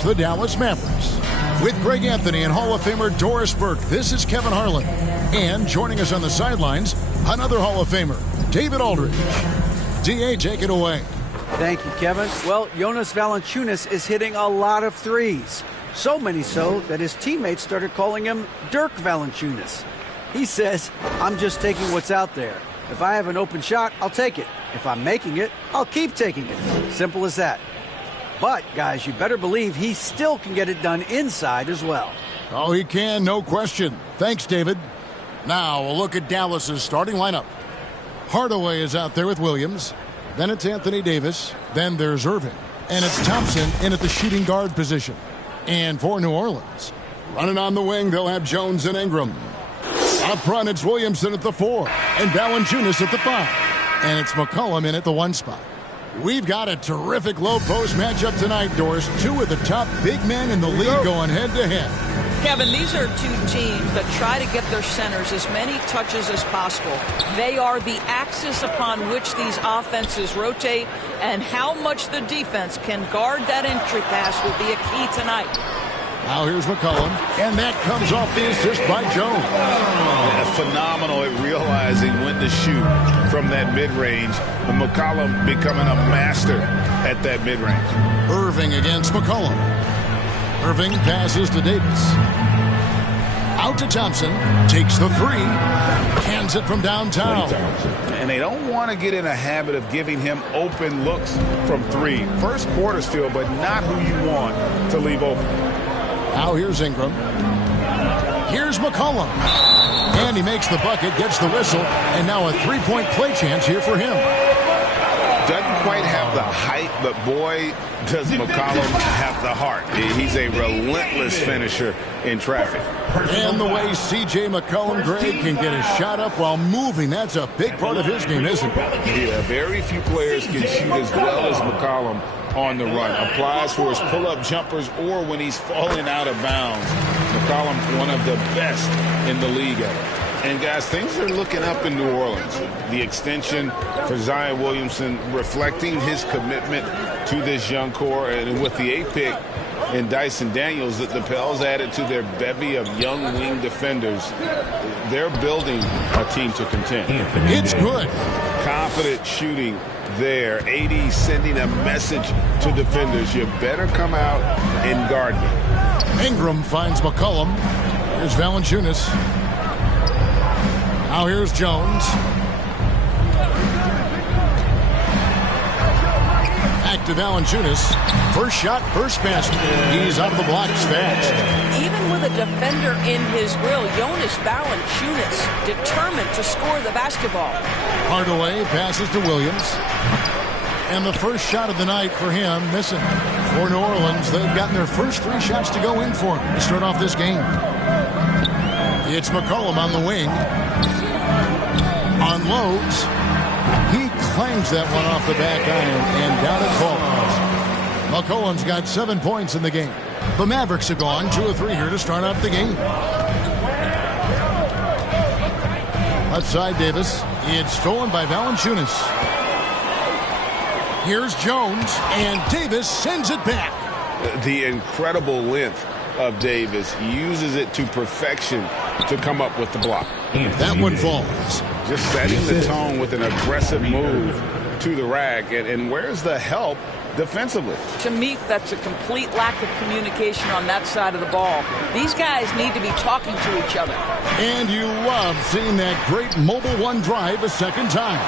against the Dallas Mavericks. With Greg Anthony and Hall of Famer Doris Burke, this is Kevin Harlan. And joining us on the sidelines, another Hall of Famer, David Aldridge. D.A., take it away. Thank you, Kevin. Well, Jonas Valanciunas is hitting a lot of threes. So many so that his teammates started calling him Dirk Valanciunas. He says, I'm just taking what's out there. If I have an open shot, I'll take it. If I'm making it, I'll keep taking it. Simple as that. But, guys, you better believe he still can get it done inside as well. Oh, he can, no question. Thanks, David. Now, a look at Dallas's starting lineup. Hardaway is out there with Williams. Then it's Anthony Davis. Then there's Irving. And it's Thompson in at the shooting guard position. And for New Orleans, running on the wing, they'll have Jones and Ingram. Up front, it's Williamson at the 4. And Valanciunas at the 5. And it's McCollum in at the 1 spot. We've got a terrific low-post matchup tonight, Doris. Two of the top big men in the league going head-to-head. Kevin, these are two teams that try to get their centers as many touches as possible. They are the axis upon which these offenses rotate, and how much the defense can guard that entry pass will be a key tonight. Now here's McCollum, and that comes off the assist by Jones. Phenomenal at realizing when to shoot from that mid-range. And McCollum becoming a master at that mid-range. Irving against McCollum. Irving passes to Davis. Out to Thompson. Takes the 3. Hands it from downtown. And they don't want to get in a habit of giving him open looks from 3. First quarter still, but not who you want to leave open. Now here's Ingram. Here's McCollum. And he makes the bucket, gets the whistle, and now a 3-point play chance here for him. Doesn't quite have the height, but boy, does McCollum have the heart. He's a relentless finisher in traffic. And the way C.J. McCollum, Greg, can get a shot up while moving, that's a big part of his game, isn't it? Yeah, very few players can shoot as well as McCollum on the run. Applies for his pull-up jumpers or when he's falling out of bounds. McCollum, one of the best in the league at it. And, guys, things are looking up in New Orleans. The extension for Zion Williamson reflecting his commitment to this young core. And with the 8th pick and Dyson Daniels, that the Pels added to their bevy of young wing defenders, they're building a team to contend. It's good. Confident shooting there. AD sending a message to defenders. You better come out and guard me. Ingram finds McCollum. Here's Valanciunas. Now here's Jones. Back to Valanciunas. First shot, first basket. He's out of the blocks fast. Even with a defender in his grill, Jonas Valanciunas determined to score the basketball. Hardaway passes to Williams. And the first shot of the night for him, missing. For New Orleans, they've gotten their first 3 shots to go in for him to start off this game. It's McCollum on the wing. Unloads. He clangs that one off the back iron, and down it falls. McCollum's got 7 points in the game. The Mavericks have gone 2 of 3 here to start out the game. Left side, Davis. It's stolen by Valanciunas. Here's Jones, and Davis sends it back. The incredible length of Davis, uses it to perfection to come up with the block. That one falls. Just setting the tone with an aggressive move to the rack. And where's the help defensively? To me, that's a complete lack of communication on that side of the ball. These guys need to be talking to each other. And you love seeing that great mobile one drive a second time.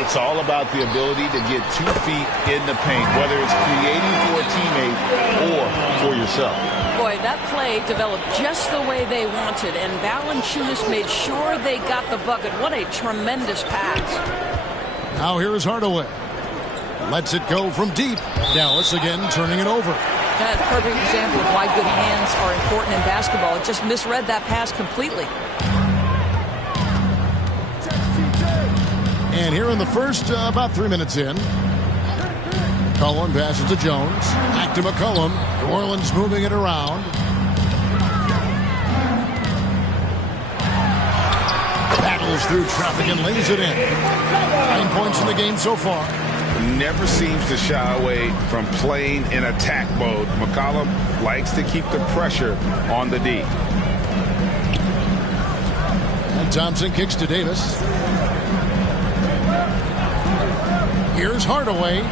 It's all about the ability to get 2 feet in the paint, whether it's creating for a teammate or for yourself. Boy, that play developed just the way they wanted, and Valanciunas made sure they got the bucket. What a tremendous pass. Now here is Hardaway. Lets it go from deep. Dallas again turning it over. That's a perfect example of why good hands are important in basketball. It just misread that pass completely. And here in the first, about 3 minutes in, McCollum passes to Jones. Back to McCollum. New Orleans moving it around. Battles through traffic and lays it in. 9 points in the game so far. never seems to shy away from playing in attack mode. McCollum likes to keep the pressure on the D. And Thompson kicks to Davis. Here's Hardaway.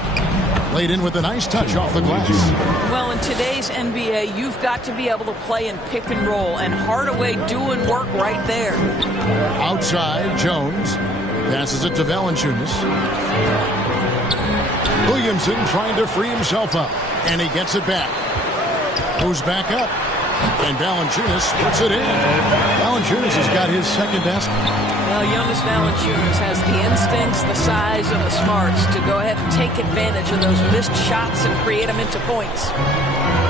Laid in with a nice touch off the glass. Well, in today's NBA, you've got to be able to play in pick and roll, and Hardaway doing work right there. Outside, Jones passes it to Valanciunas. Williamson trying to free himself up, and he gets it back. Goes back up, and Valanciunas puts it in. Valanciunas has got his second basket. Well, Jonas Valanciunas has the instincts, the size, and the smarts to go ahead and take advantage of those missed shots and create them into points.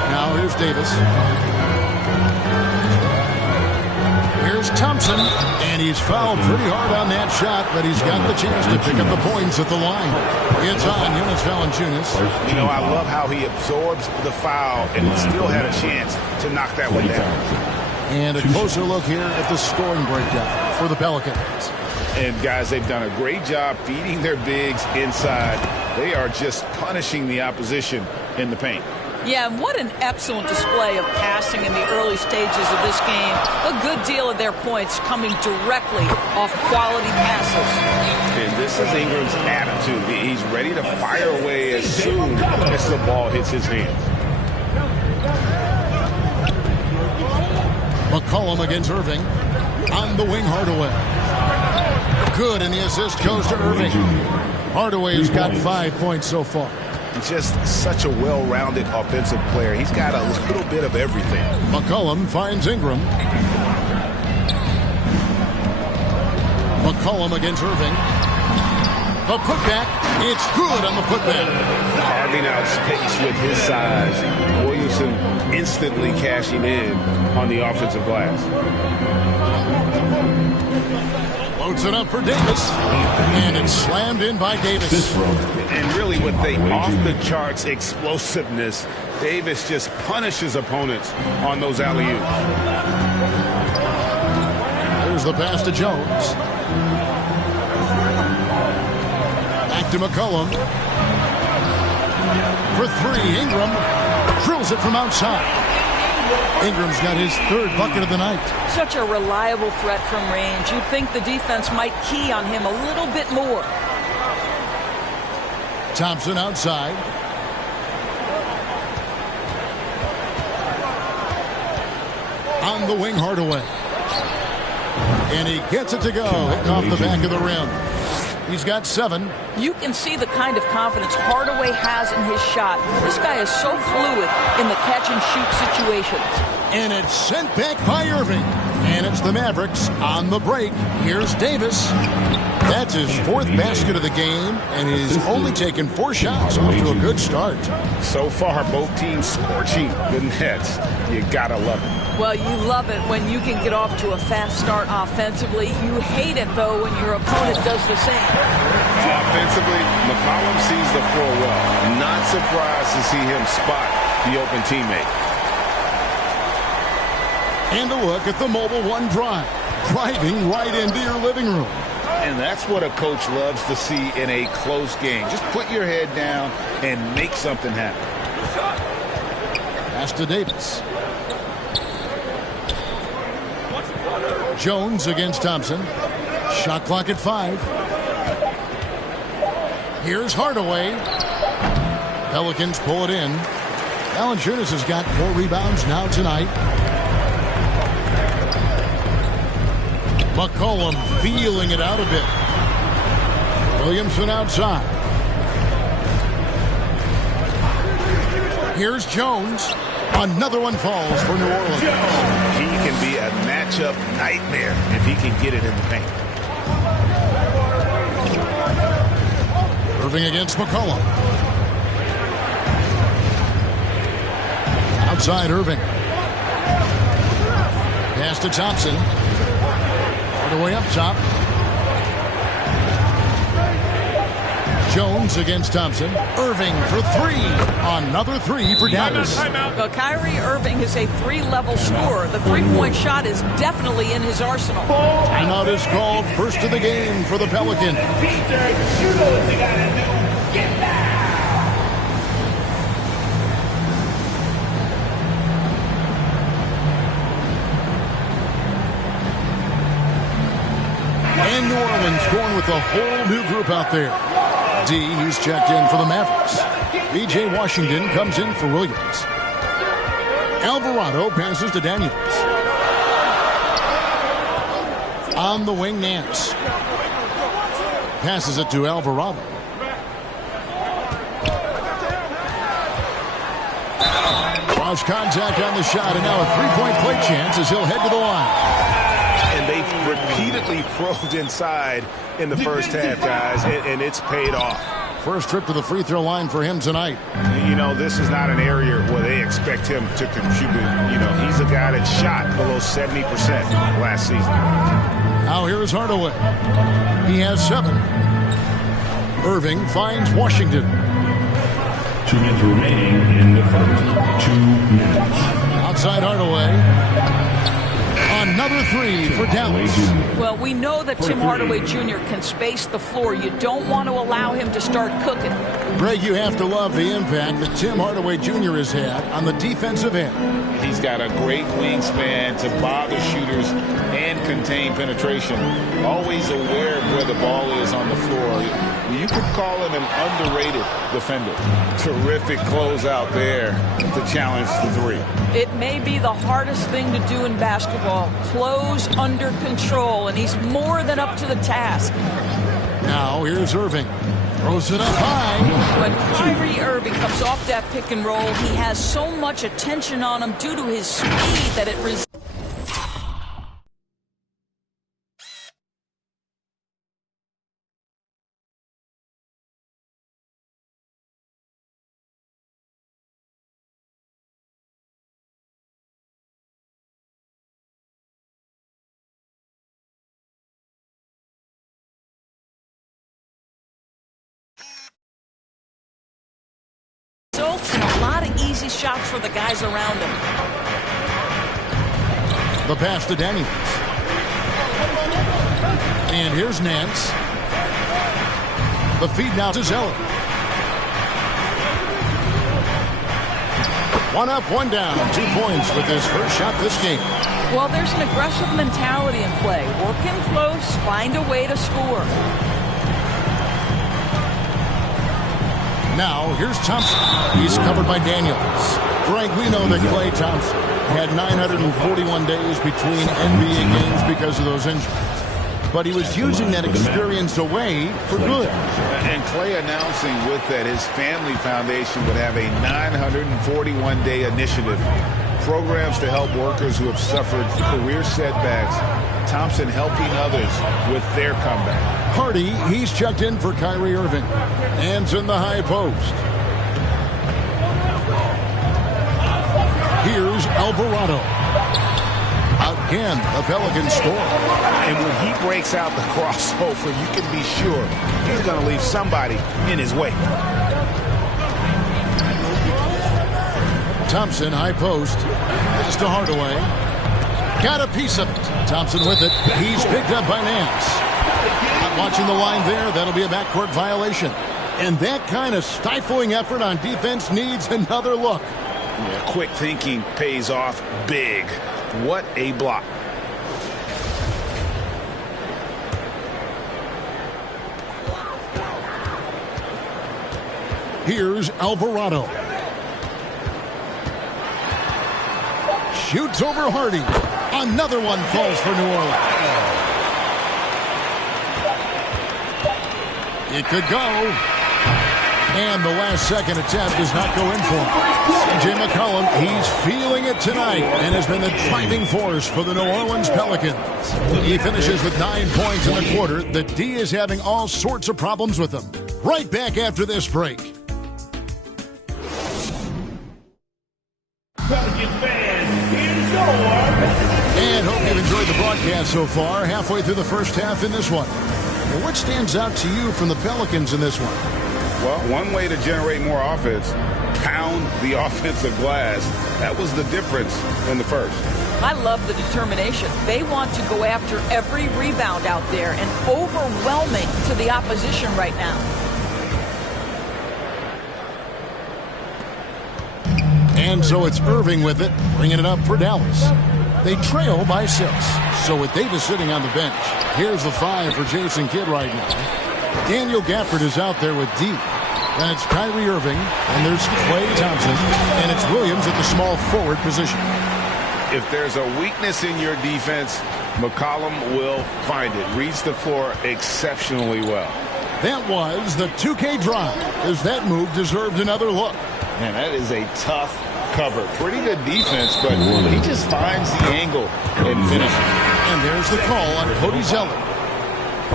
Now here's Davis. Here's Thompson, and he's fouled pretty hard on that shot, but he's got the chance to pick up the points at the line. It's on Jonas Valanciunas. You know, I love how he absorbs the foul and still had a chance to knock that one down. And a closer look here at the scoring breakdown for the Pelicans. And, guys, they've done a great job feeding their bigs inside. They are just punishing the opposition in the paint. Yeah, and what an excellent display of passing in the early stages of this game. A good deal of their points coming directly off quality passes. And this is Ingram's attitude. He's ready to fire away as soon as the ball hits his hands. McCollum against Irving. On the wing, Hardaway. Good, and the assist goes to Irving. Hardaway has got 5 points so far. Just such a well-rounded offensive player. He's got a little bit of everything. McCollum finds Ingram. McCollum against Irving. The putback. It's good on the putback. Carving out space with his size. Williamson instantly cashing in on the offensive glass. Loads it up for Davis. And it's slammed in by Davis. And really with the off-the-charts explosiveness, Davis just punishes opponents on those alley-oops. There's the pass to Jones. Back to McCollum. For three, Ingram drills it from outside. Ingram's got his third bucket of the night. Such a reliable threat from range. You'd think the defense might key on him a little bit more. Thompson outside. On the wing, Hardaway. And he gets it to go. Hitting off the back of the rim. He's got 7. You can see the kind of confidence Hardaway has in his shot. This guy is so fluid in the catch-and-shoot situations. And it's sent back by Irving. And it's the Mavericks on the break. Here's Davis. That's his 4th basket of the game, and he's only taken 4 shots. Off to a good start. So far, both teams scorching the nets. You gotta love it. Well, you love it when you can get off to a fast start offensively. You hate it, though, when your opponent does the same. Offensively, McCollum sees the floor well. Not surprised to see him spot the open teammate. And a look at the Mobile One drive. Driving right into your living room. And that's what a coach loves to see in a close game. Just put your head down and make something happen. Pass to Davis. Jones against Thompson. Shot clock at 5. Here's Hardaway. Pelicans pull it in. Valanciunas has got 4 rebounds now tonight. McCollum feeling it out a bit. Williamson outside. Here's Jones. Another one falls for New Orleans. He can be a matchup nightmare if he can get it in the paint. Irving against McCollum. Outside Irving. Pass to Thompson. Hardaway up top. Jones against Thompson. Irving for 3. Another 3 for Dallas. Well, Kyrie Irving is a 3-level scorer. The 3-point shot is definitely in his arsenal. Timeout is called. First of the game for the Pelicans. And New Orleans going with a whole new group out there. D, he's checked in for the Mavericks. B.J. Washington comes in for Williams. Alvarado passes to Daniels. On the wing, Nance. Passes it to Alvarado. Cross contact on the shot, and now a three-point play chance as he'll head to the line. And they've repeatedly probed inside in the first half, guys, and it's paid off. First trip to the free throw line for him tonight. You know, this is not an area where they expect him to contribute. You know, he's a guy that shot below 70% last season. Now here's Hardaway. He has 7. Irving finds Washington. 2 minutes remaining in the first. 2 minutes. Outside Hardaway. Another 3 for Dallas. Well, we know that Tim Hardaway Jr. can space the floor. You don't want to allow him to start cooking. Greg, you have to love the impact that Tim Hardaway Jr. has had on the defensive end. He's got a great wingspan to bother shooters and contain penetration. Always aware of where the ball is on the floor. You could call him an underrated defender. Terrific closeout there to challenge the 3. It may be the hardest thing to do in basketball. Close under control, and he's more than up to the task. Now here's Irving. Throws it up high. When Kyrie Irving comes off that pick and roll, he has so much attention on him due to his speed that it results. And a lot of easy shots for the guys around him. The pass to Daniels. And here's Nance. The feed now to Zeller. 1 up, 1 down. 2 points with his first shot this game. Well, there's an aggressive mentality in play. Work in close, find a way to score. Now, here's Thompson. He's covered by Daniels. Frank, we know that Klay Thompson had 941 days between NBA games because of those injuries. But he was using that experience away for good. And Klay announcing with that his family foundation would have a 941-day initiative. Programs to help workers who have suffered career setbacks. Thompson helping others with their comeback. Hardy, he's checked in for Kyrie Irving. Hands in the high post. Here's Alvarado. Again, the Pelicans score. And when he breaks out the crossover, you can be sure he's going to leave somebody in his way. Thompson, high post. Pass to Hardaway. Got a piece of it. Thompson with it. He's picked up by Nance. Not watching the line there. That'll be a backcourt violation. And that kind of stifling effort on defense needs another look. Yeah, quick thinking pays off big. What a block. Here's Alvarado. Shoots over Hardy. Another one falls for New Orleans. It could go. And the last second attempt does not go in for him. C.J. McCollum, he's feeling it tonight and has been the driving force for the New Orleans Pelicans. He finishes with 9 points in the quarter. The D is having all sorts of problems with him. Right back after this break. Pelicans fans, here's your And hope you've enjoyed the broadcast so far. Halfway through the first half in this one. Well, what stands out to you from the Pelicans in this one? Well, one way to generate more offense, pound the offensive glass. That was the difference in the first. I love the determination. They want to go after every rebound out there and overwhelming to the opposition right now. And so it's Irving with it, bringing it up for Dallas. They trail by 6. So with Davis sitting on the bench, here's the 5 for Jason Kidd right now. Daniel Gafford is out there with D. Then it's Kyrie Irving, and there's Klay Thompson, and it's Williams at the small forward position. If there's a weakness in your defense, McCollum will find it. Reads the floor exceptionally well. That was the 2K drive, as that move deserved another look. Man, that is a tough cover. Pretty good defense, but he just finds the angle and finishes. And there's the call on Cody Zeller.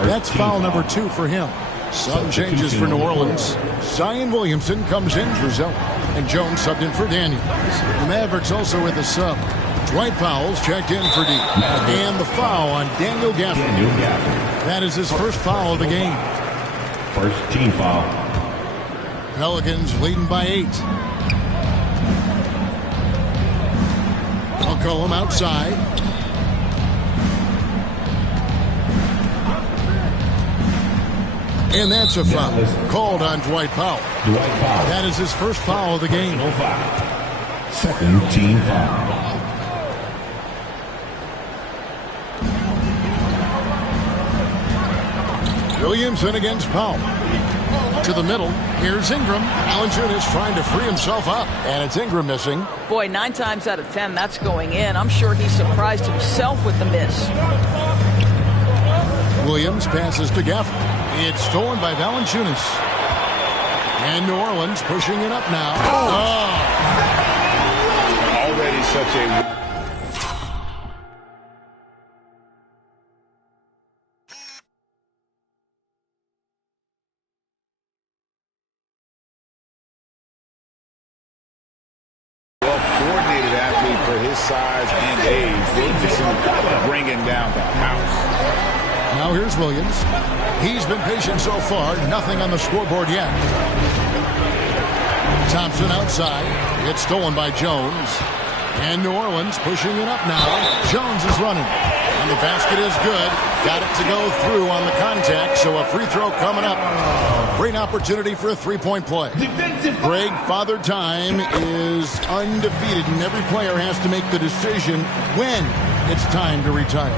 That's foul number 2 for him. Some changes for New Orleans. Zion Williamson comes in for Zeller, and Jones subbed in for Daniels. The Mavericks also with a sub. Dwight Powell's checked in for D. And the foul on Daniel Gafford. That is his first foul of the game. First team foul. Pelicans leading by 8. McCollum outside. And that's a foul called on Dwight Powell. That is his first foul of the game. Second team foul. Williamson against Powell. To the middle. Here's Ingram. Valanciunas trying to free himself up. And it's Ingram missing. Boy, 9 times out of 10, that's going in. I'm sure he surprised himself with the miss. Williams passes to Gafford. It's stolen by Valanciunas. And New Orleans pushing it up now. Already such a... well-coordinated athlete for his size and age. Williamson bringing down the house. Now here's Williams. He's been patient so far. Nothing on the scoreboard yet. Thompson outside. It's stolen by Jones. And New Orleans pushing it up now. Jones is running. And the basket is good. Got it to go through on the contact. So a free throw coming up. Great opportunity for a three-point play. Greg, Father Time is undefeated, and every player has to make the decision when it's time to retire.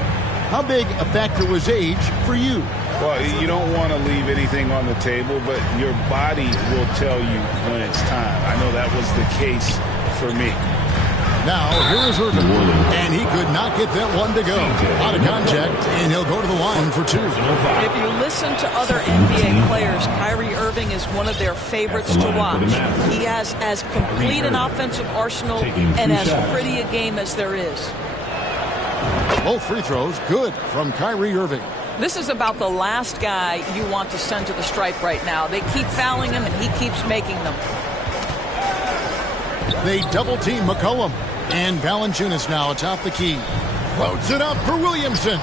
How big a factor was age for you? Well, you don't want to leave anything on the table, but your body will tell you when it's time. I know that was the case for me. Now, here's Irving, and he could not get that one to go. Out of contact, and he'll go to the line for 2. If you listen to other NBA players, Kyrie Irving is one of their favorites to watch. He has as complete an offensive arsenal and as pretty a game as there is. Both free throws good from Kyrie Irving. This is about the last guy you want to send to the stripe right now. They keep fouling him, and he keeps making them. They double-team McCollum. And Valanciunas now atop the key. Floats it up for Williamson.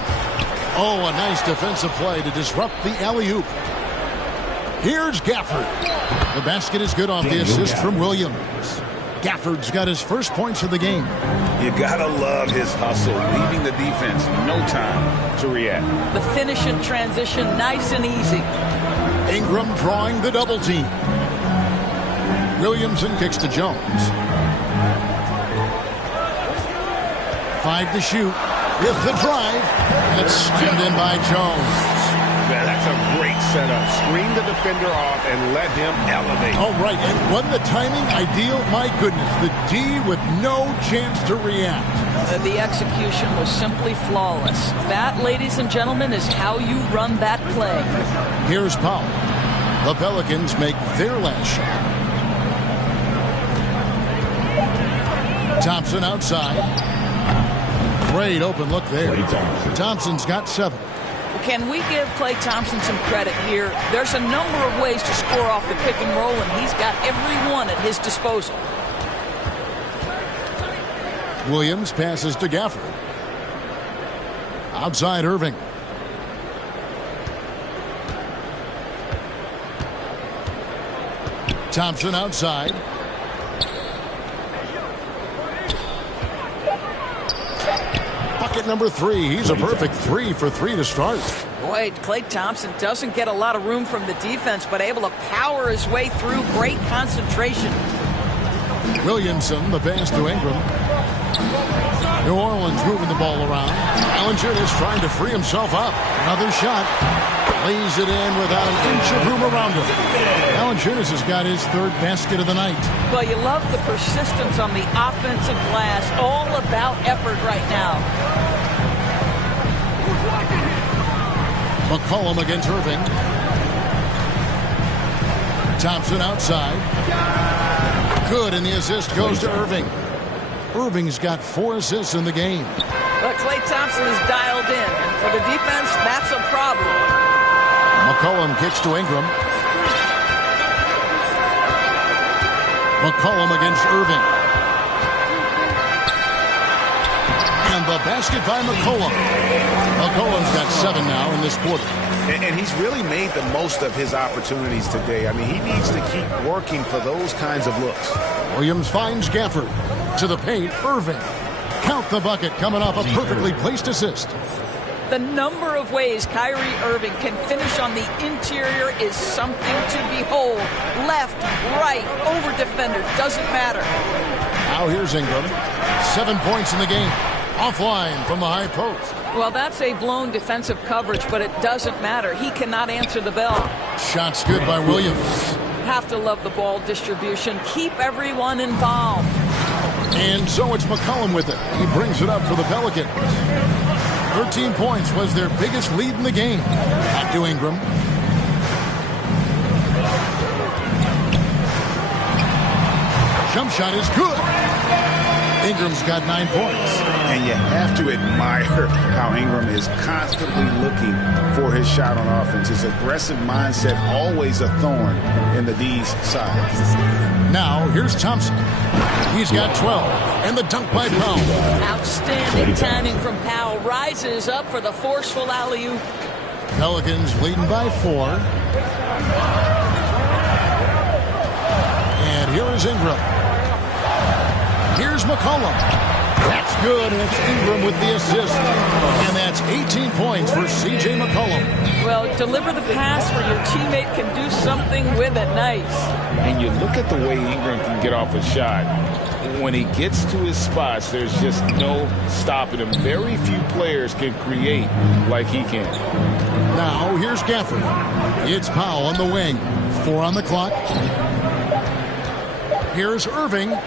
Oh, a nice defensive play to disrupt the alley-oop. Here's Gafford. The basket is good off the assist from Williams. Gafford's got his first points of the game. You gotta love his hustle, leaving the defense no time to react. The finish in transition, nice and easy. Ingram drawing the double team. Williamson kicks to Jones. 5 to shoot. With the drive. And it's skimmed in by Jones. That's a great setup. Screen the defender off and let him elevate. All right, and wasn't the timing ideal? My goodness, the D with no chance to react. The execution was simply flawless. That, ladies and gentlemen, is how you run that play. Here's Powell. The Pelicans make their last shot. Thompson outside. Great open look there. Thompson's got 7. Can we give Klay Thompson some credit here? There's a number of ways to score off the pick and roll, and he's got every one at his disposal. Williams passes to Gafford. Outside Irving. Thompson outside. Bucket number 3. He's a perfect 3 for 3 to start. Boy, Klay Thompson doesn't get a lot of room from the defense, but able to power his way through. Great concentration. Williamson, the pass to Ingram. New Orleans moving the ball around. Valanciunas trying to free himself up. Another shot. Lays it in without an inch of room around him. Valanciunas has got his third basket of the night. Well, you love the persistence on the offensive glass. All about effort right now. McCollum against Irving. Thompson outside. Good, and the assist goes to Irving. Irving's got 4 assists in the game. But Klay Thompson is dialed in, and for the defense, that's a problem. McCollum kicks to Ingram. McCollum against Irving. And the basket by McCollum. McCollum's got 7 now in this quarter. And he's really made the most of his opportunities today. I mean, he needs to keep working for those kinds of looks. Williams finds Gafford. To the paint, Irving. Count the bucket coming off a perfectly placed assist. The number of ways Kyrie Irving can finish on the interior is something to behold. Left, right, over defender, doesn't matter. Now here's Ingram. 7 points in the game. Offline from the high post. Well, that's a blown defensive coverage, but it doesn't matter. He cannot answer the bell. Shots good by Williams. Have to love the ball distribution. Keep everyone involved. And so it's McCollum with it. He brings it up for the Pelicans. 13 points was their biggest lead in the game. Back to Ingram. Jump shot is good. Ingram's got 9 points. And you have to admire how Ingram is constantly looking for his shot on offense. His aggressive mindset, always a thorn in the D's side. Now, here's Thompson. He's got 12. And the dunk by Powell. Outstanding timing from Powell. Rises up for the forceful alley-oop. Pelicans leading by 4. And here is Ingram. Here's McCollum. That's good, and it's Ingram with the assist. And that's 18 points for C.J. McCollum. Well, deliver the pass where your teammate can do something with it. Nice. And you look at the way Ingram can get off a shot. When he gets to his spots, there's just no stopping him. Very few players can create like he can. Now, here's Gafford. It's Powell on the wing. 4 on the clock. Here's Irving.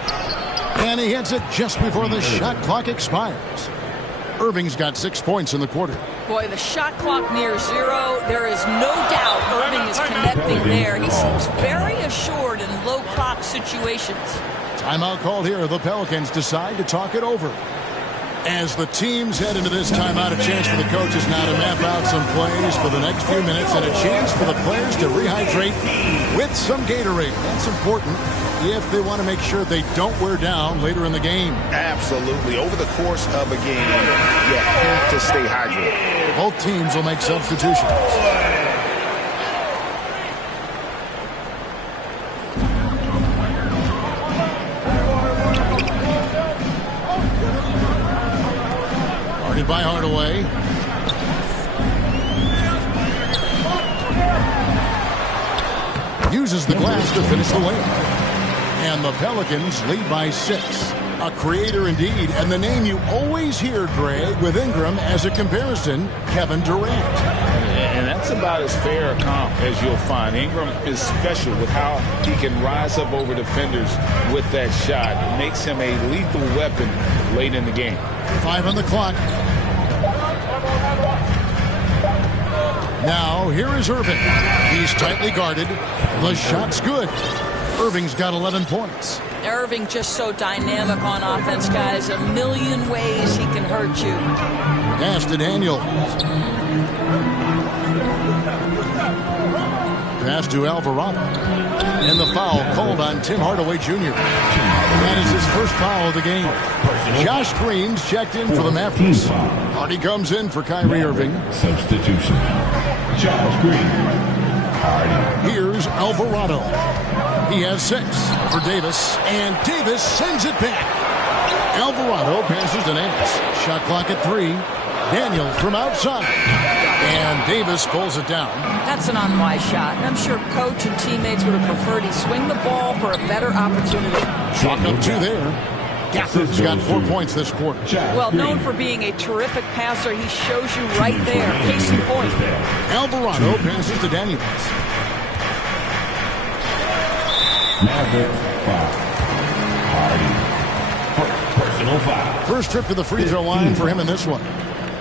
And he hits it just before the shot clock expires. Irving's got 6 points in the quarter. Boy, the shot clock near 0. There is no doubt Irving is connecting there. He seems very assured in low clock situations. Timeout called here. The Pelicans decide to talk it over. As the teams head into this timeout, a chance for the coaches now to map out some plays for the next few minutes and a chance for the players to rehydrate with some Gatorade. That's important if they want to make sure they don't wear down later in the game. Absolutely. Over the course of a game, you have to stay hydrated. Both teams will make substitutions. By Hardaway. Uses the glass to finish the layup. And the Pelicans lead by 6. A creator indeed, and the name you always hear, Greg, with Ingram as a comparison, Kevin Durant. And that's about as fair a comp as you'll find. Ingram is special with how he can rise up over defenders with that shot. It makes him a lethal weapon late in the game. 5 on the clock. Now, here is Irving. He's tightly guarded. The shot's good. Irving's got 11 points. Irving just so dynamic on offense, guys. A million ways he can hurt you. Pass to Daniels. Pass to Alvarado. And the foul called on Tim Hardaway Jr. That is his first foul of the game. Josh Green's checked in for the Mavericks. Hardy comes in for Kyrie Irving. Substitution. Josh Green. Hardy. Here's Alvarado. He has 6 for Davis, and Davis sends it back. Alvarado passes to Nance. Shot clock at 3. Daniels from outside. And Davis pulls it down. That's an unwise shot. And I'm sure coach and teammates would have preferred he swing the ball for a better opportunity. Chalk up 2 there. Gafford's got 4 points this quarter. Well, known for being a terrific passer, he shows you right there. Case in point. Alvarado passes to Daniels. Mavericks foul. Personal foul. First trip to the free throw line for him in this one.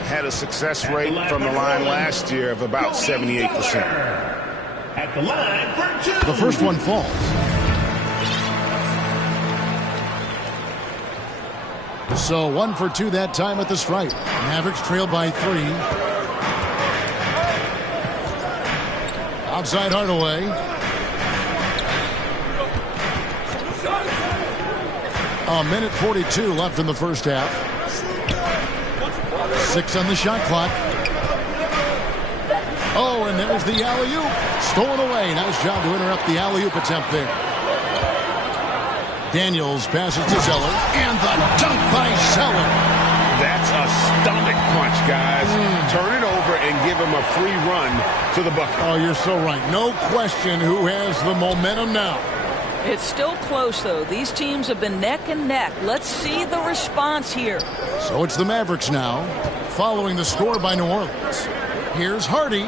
Had a success rate from the line last year of about 78%. At the line for 2. The first one falls. So 1 for 2 that time at the stripe. Mavericks trail by 3. Outside Hardaway. A minute 42 left in the first half. 6 on the shot clock. Oh, and there's the alley-oop. Stolen away. Nice job to interrupt the alley-oop attempt there. Daniels passes to Zeller. And the dunk by Zeller. That's a stomach punch, guys. Turn it over and give him a free run to the bucket. Oh, you're so right. No question who has the momentum now. It's still close, though. These teams have been neck and neck. Let's see the response here. So it's the Mavericks now, following the score by New Orleans. Here's Hardy.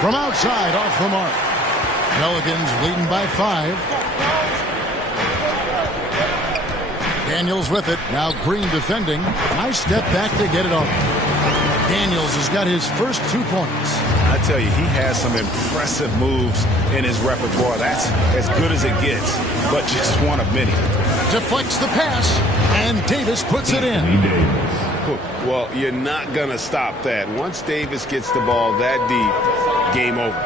From outside, off the mark. Pelicans leading by 5. Daniels with it. Now Green defending. Nice step back to get it off. Daniels has got his first 2 points. I tell you, he has some impressive moves in his repertoire. That's as good as it gets, but just one of many. Deflects the pass, and Davis puts it in. Well, you're not going to stop that. Once Davis gets the ball that deep, game over.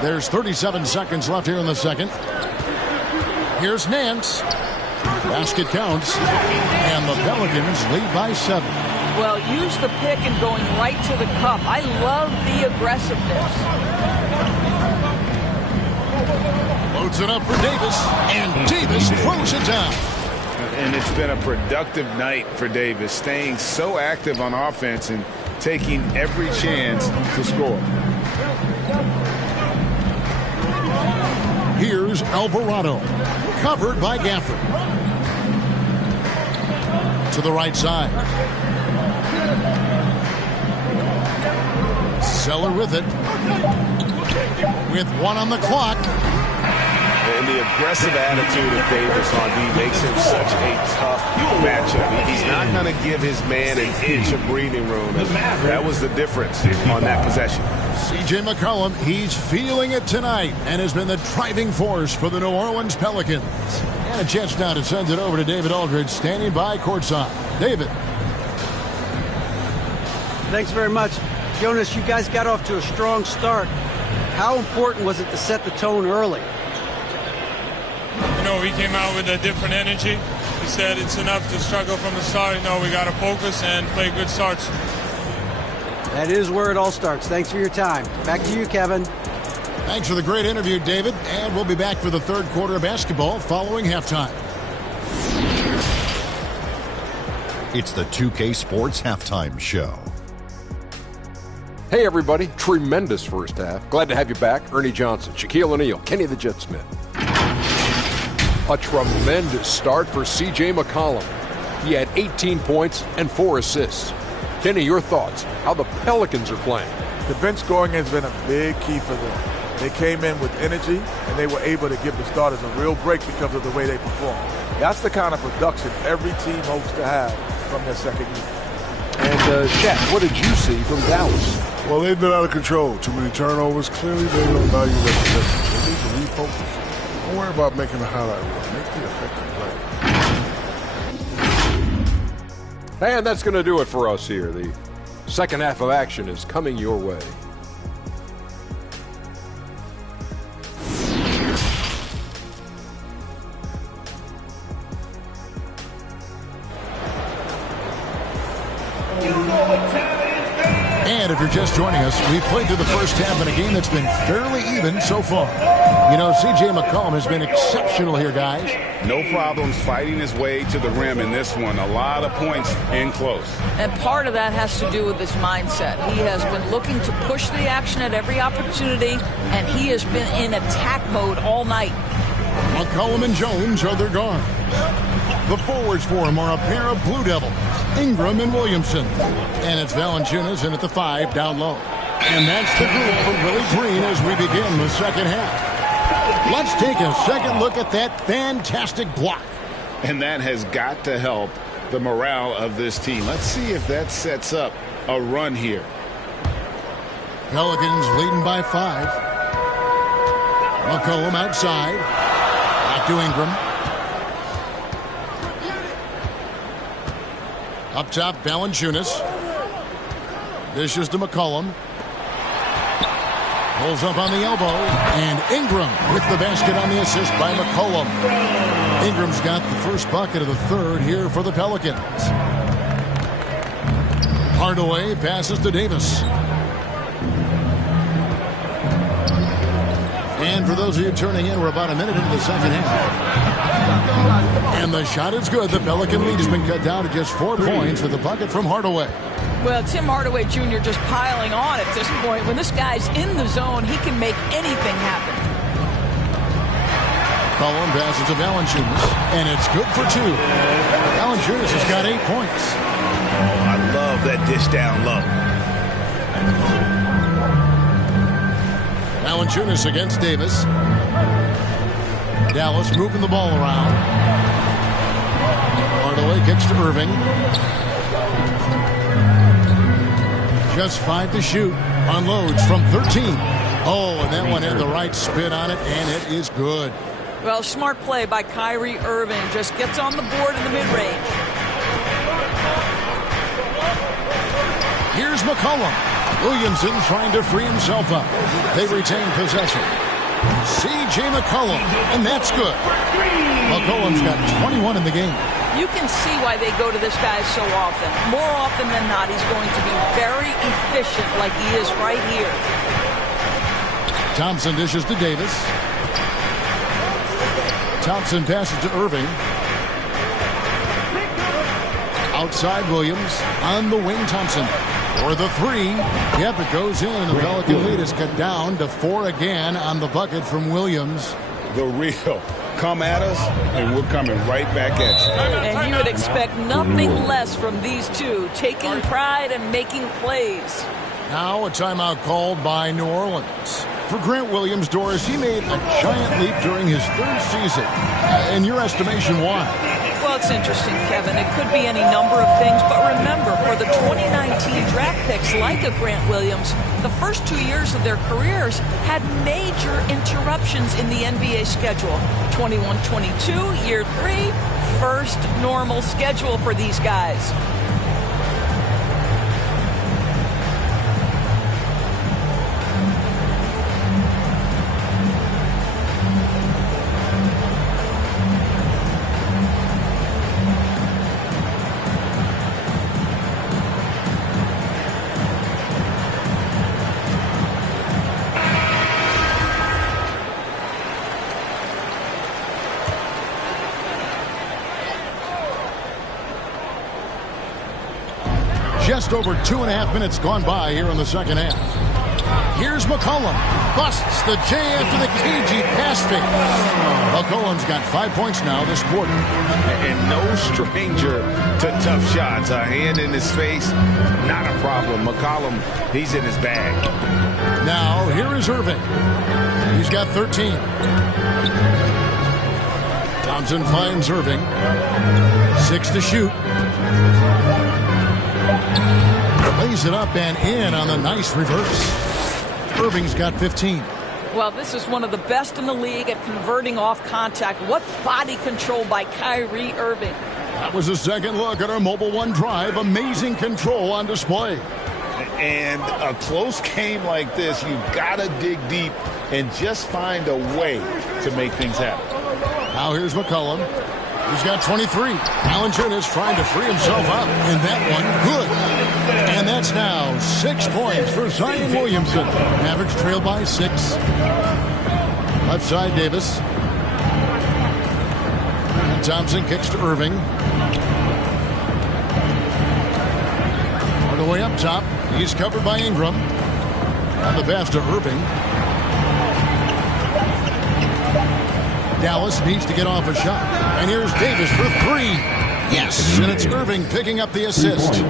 There's 37 seconds left here in the second. Here's Nance. Basket counts, and the Pelicans lead by 7. Well, use the pick and going right to the cup. I love the aggressiveness. Loads it up for Davis, and Davis throws it down. And it's been a productive night for Davis, staying so active on offense and taking every chance to score. Here's Alvarado, covered by Gafford. To the right side. Zeller with it. With 1 on the clock. And the aggressive attitude of Davis on D makes him such a tough matchup. He's not going to give his man an inch of breathing room. And that was the difference on that possession. C.J. McCollum, he's feeling it tonight and has been the driving force for the New Orleans Pelicans. And a chance now to send it over to David Aldridge, standing by courtside. David. Thanks very much. Jonas, you guys got off to a strong start. How important was it to set the tone early? You know, we came out with a different energy. We said it's enough to struggle from the start. You know, we got to focus and play good starts. That is where it all starts. Thanks for your time. Back to you, Kevin. Thanks for the great interview, David. And we'll be back for the third quarter of basketball following halftime. It's the 2K Sports Halftime Show. Hey, everybody. Tremendous first half. Glad to have you back. Ernie Johnson, Shaquille O'Neal, Kenny the Jet Smith. A tremendous start for C.J. McCollum. He had 18 points and 4 assists. Kenny, your thoughts? How the Pelicans are playing? The bench scoring has been a big key for them. They came in with energy, and they were able to give the starters a real break because of the way they performed. That's the kind of production every team hopes to have from their second year. And, Shaq, what did you see from Dallas? Well, they've been out of control. Too many turnovers. Clearly, they don't value their possession. They need to refocus. Don't worry about making a highlight reel. Make the effective play. And that's going to do it for us here. The second half of action is coming your way. And if you're just joining us, we've played through the first half in a game that's been fairly even so far. You know, C.J. McCollum has been exceptional here, guys. No problems fighting his way to the rim in this one. A lot of points in close. And part of that has to do with his mindset. He has been looking to push the action at every opportunity, and he has been in attack mode all night. McCollum and Jones are their guards. The forwards for him are a pair of Blue Devils, Ingram and Williamson. And it's Valanciunas in at the 5 down low. And that's the group for Willie Green as we begin the second half. Let's take a second look at that fantastic block. And that has got to help the morale of this team. Let's see if that sets up a run here. Pelicans leading by 5. McCollum outside. Back to Ingram. Up top, Valanciunas. Dishes to McCollum. Pulls up on the elbow. And Ingram with the basket on the assist by McCollum. Ingram's got the first bucket of the third here for the Pelicans. Hardaway passes to Davis. And for those of you turning in, we're about a minute into the second half. And the shot is good. The Pelican lead has been cut down to just 4 points with a bucket from Hardaway. Well, Tim Hardaway Jr. just piling on at this point. When this guy's in the zone, he can make anything happen. Cullen passes to Valanciunas, and it's good for 2. Valanciunas has got 8 points. Oh, I love that dish down low. Valanciunas against Davis. Dallas moving the ball around. Hardaway kicks to Irving. Just 5 to shoot. Unloads from 13. Oh, and that one had the right spin on it, and it is good. Well, smart play by Kyrie Irving. Just gets on the board in the mid-range. Here's McCollum. Williamson trying to free himself up. They retain possession. C.J. McCollum, and that's good. McCollum's got 21 in the game. You can see why they go to this guy so often. More often than not, he's going to be very efficient like he is right here. Thompson dishes to Davis. Thompson passes to Irving. Outside Williams. On the wing, Thompson. For the 3. Yep, it goes in, and the Pelican lead is cut down to 4 again on the bucket from Williams. The real. Come at us, and we're coming right back at you. And you would expect nothing less from these two, taking pride and making plays. Now a timeout called by New Orleans. For Grant Williams, Doris, he made a giant leap during his 3rd season. In your estimation, why? Well, it's interesting, Kevin. It could be any number of things, but remember, for the 2019 draft picks like a Grant Williams, the first 2 years of their careers had major interruptions in the NBA schedule. 21-22, year 3, first normal schedule for these guys. Just over 2.5 minutes gone by here in the second half. Here's McCollum. Busts the J after the cagey pass fake. McCollum's got 5 points now this quarter. And no stranger to tough shots. A hand in his face, not a problem. McCollum, he's in his bag. Now, here is Irving. He's got 13. Thompson finds Irving. 6 to shoot. Lays it up and in on the nice reverse. Irving's got 15. Well, this is one of the best in the league at converting off contact. What body control by Kyrie Irving. That was a second look at our Mobile One drive. Amazing control on display. And a close game like this, you've got to dig deep and just find a way to make things happen. Now here's McCollum. He's got 23. Valanciunas trying to free himself up. And that one, good. And that's now 6 points for Zion Williamson. Mavericks trail by 6. Left side, Davis. And Thompson kicks to Irving. Hardaway up top. He's covered by Ingram. On the pass to Irving. Dallas needs to get off a shot. And here's Davis for 3. Yes. And it's Irving picking up the assist.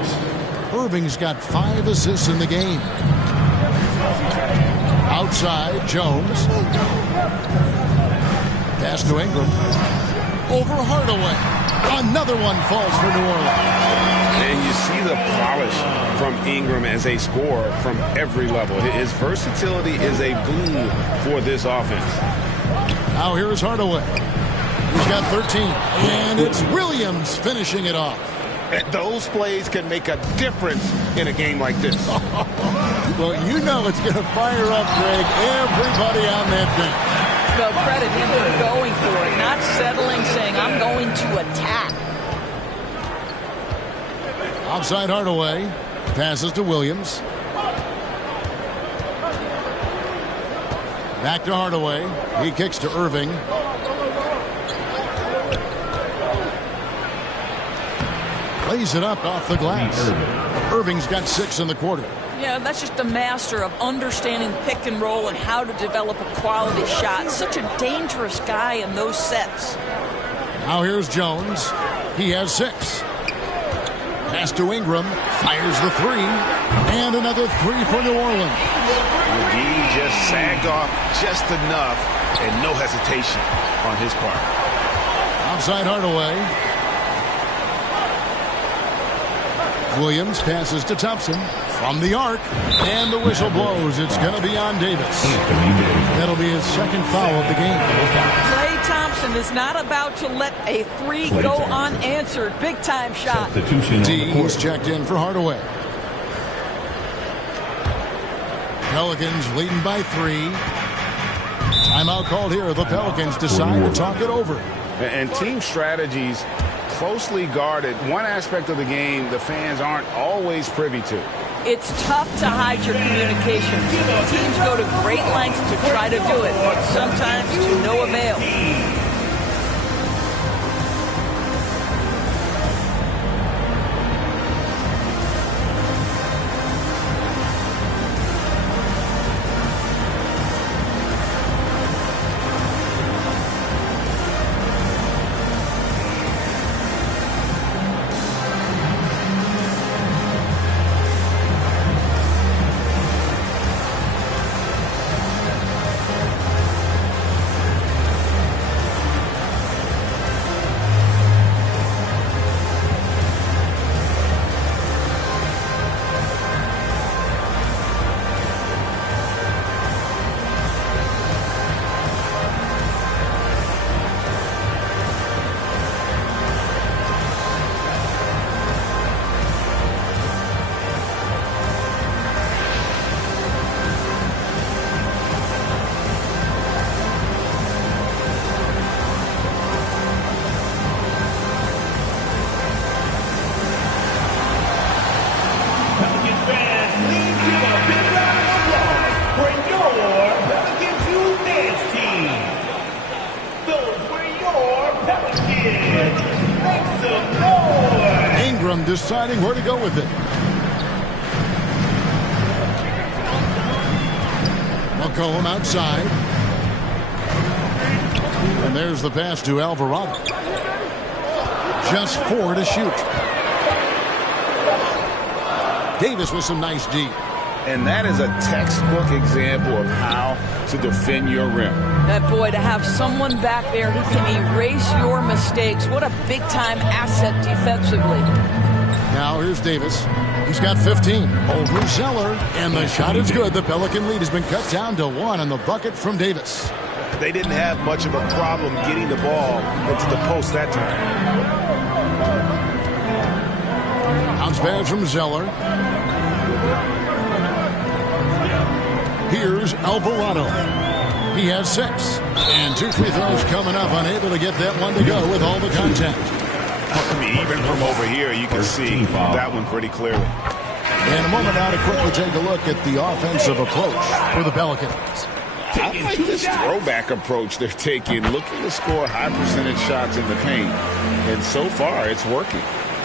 Irving's got 5 assists in the game. Outside, Jones. Pass to Ingram. Over Hardaway. Another one falls for New Orleans. And you see the polish from Ingram as a scorer from every level. His versatility is a boon for this offense. Now here's Hardaway. He's got 13. And it's Williams finishing it off. Those plays can make a difference in a game like this. Well, you know it's going to fire up, Greg, everybody on that bench. Well, credit him for going for it, not settling, saying, I'm going to attack. Outside Hardaway. Passes to Williams. Back to Hardaway. He kicks to Irving. Lays it up off the glass. Irving's got 6 in the quarter. Yeah, that's just the master of understanding pick and roll and how to develop a quality shot. Such a dangerous guy in those sets. Now here's Jones. He has 6. Pass to Ingram. Fires the 3. And another 3 for New Orleans. McGee just sagged off just enough and no hesitation on his part. Outside Hardaway. Williams passes to Thompson from the arc. And the whistle blows. It's going to be on Davis. That'll be his 2nd foul of the game. Klay Thompson is not about to let a 3 go unanswered. Big-time shot. He's checked in for Hardaway. Pelicans leading by 3. Timeout called here. The Pelicans decide to talk it over. And team strategies closely guarded. One aspect of the game the fans aren't always privy to. It's tough to hide your communications. Teams go to great lengths to try to do it, but sometimes to no avail. Deciding where to go with it. McCollum outside. And there's the pass to Alvarado. Just 4 to shoot. Davis with some nice D. And that is a textbook example of how to defend your rim. That boy, to have someone back there who can erase your mistakes. What a big-time asset defensively. Now here's Davis. He's got 15 over Zeller, and the shot is good. The Pelican lead has been cut down to 1 on the bucket from Davis. They didn't have much of a problem getting the ball into the post that time. Bounce pass from Zeller. Here's Alvarado. He has 6. And 2 free throws coming up, unable to get that one to go with all the contact. I mean, even from over here, you can see that one pretty clearly. In a moment now to quickly take a look at the offensive approach for the Pelicans. I like this throwback approach they're taking, looking to score high percentage shots in the paint. And so far, it's working.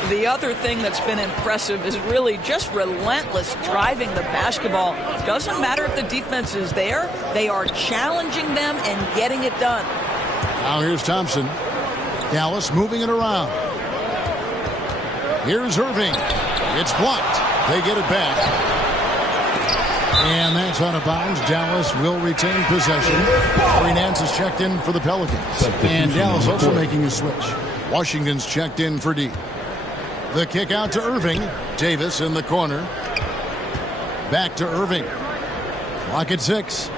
The other thing that's been impressive is really just relentless driving the basketball. Doesn't matter if the defense is there. They are challenging them and getting it done. Now here's Thompson. Dallas moving it around. Here's Irving. It's blocked. They get it back. And that's out of bounds. Dallas will retain possession. Corey Nance is checked in for the Pelicans. And Dallas also making a switch. Washington's checked in for D. The kick out to Irving. Davis in the corner. Back to Irving. Clock at 6.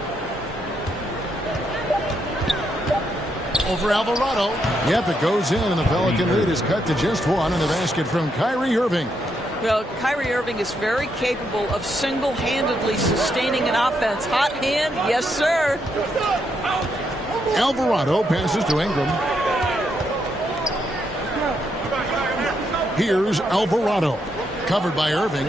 Over Alvarado. Yep, it goes in, and the Pelican lead is cut to just 1 in the basket from Kyrie Irving. Well, Kyrie Irving is very capable of single-handedly sustaining an offense. Hot hand, yes, sir. Alvarado passes to Ingram. Here's Alvarado. Covered by Irving.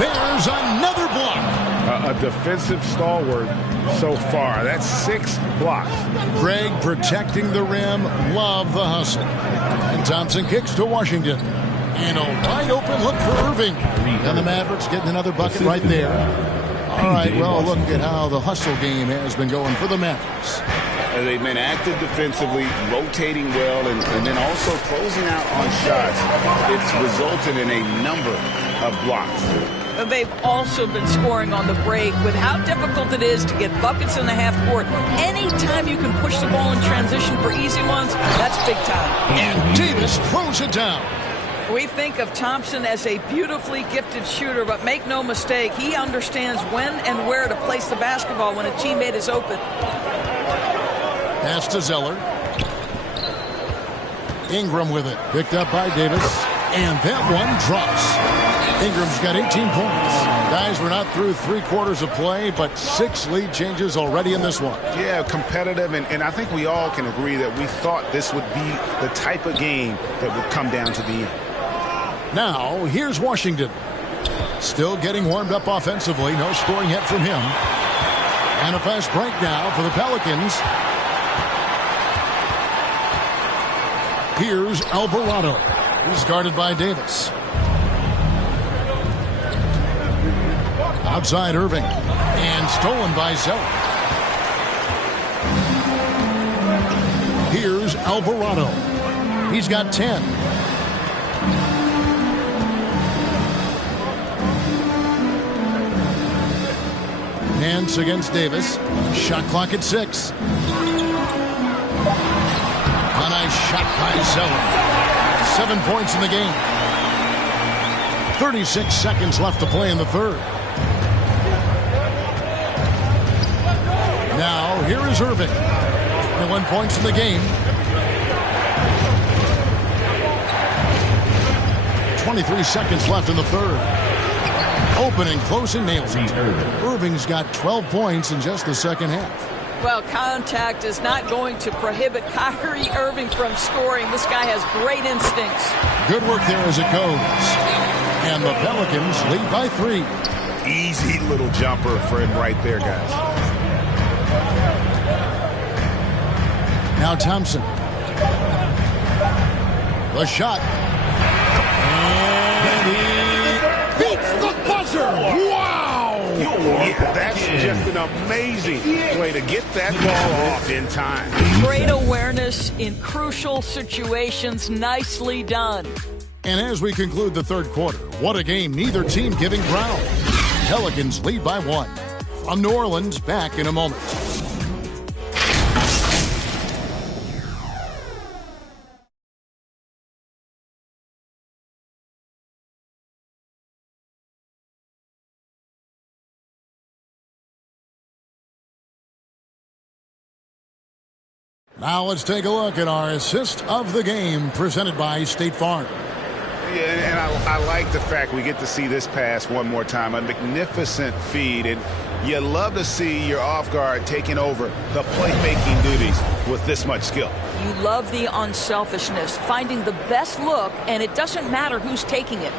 There's another block. A defensive stalwart so far. That's 6 blocks. Greg protecting the rim. Love the hustle. And Thompson kicks to Washington. And a wide open look for Irving. And the Mavericks getting another bucket right there. All right, well, look at how the hustle game has been going for the Mavericks. They've been active defensively, rotating well, and then also closing out on shots. It's resulted in a number of blocks. They've also been scoring on the break. With how difficult it is to get buckets in the half court, anytime you can push the ball in transition for easy ones, that's big time. And Davis throws it down. We think of Thompson as a beautifully gifted shooter, but make no mistake, he understands when and where to place the basketball when a teammate is open. Pass to Zeller. Ingram with it. Picked up by Davis. And that one drops. Ingram's got 18 points. Guys, we're not through 3 quarters of play, but 6 lead changes already in this one. Yeah, competitive, and I think we all can agree that we thought this would be the type of game that would come down to the end. Now, here's Washington. Still getting warmed up offensively. No scoring yet from him. And a fast break now for the Pelicans. Here's Alvarado. He's guarded by Davis. Outside Irving. And stolen by Zeller. Here's Alvarado. He's got 10. Nance against Davis. Shot clock at 6. A nice shot by Zeller. 7 points in the game. 36 seconds left to play in the third. Now, here is Irving. 21 points in the game. 23 seconds left in the third. Open and close and nails it. Irving's got 12 points in just the second half. Well, contact is not going to prohibit Kyrie Irving from scoring. This guy has great instincts. Good work there as it goes. And the Pelicans lead by 3. Easy little jumper for him right there, guys. Now Thompson. The shot. And he beats the buzzer. Wow! Yeah, that's just an amazing way to get that ball off in time. Great awareness in crucial situations. Nicely done. And as we conclude the third quarter, what a game. Neither team giving ground. Pelicans lead by 1. From New Orleans, back in a moment. Now let's take a look at our assist of the game presented by State Farm. Yeah, and I like the fact we get to see this pass one more time. A magnificent feed, and you love to see your off guard taking over the playmaking duties with this much skill. You love the unselfishness, finding the best look, and it doesn't matter who's taking it.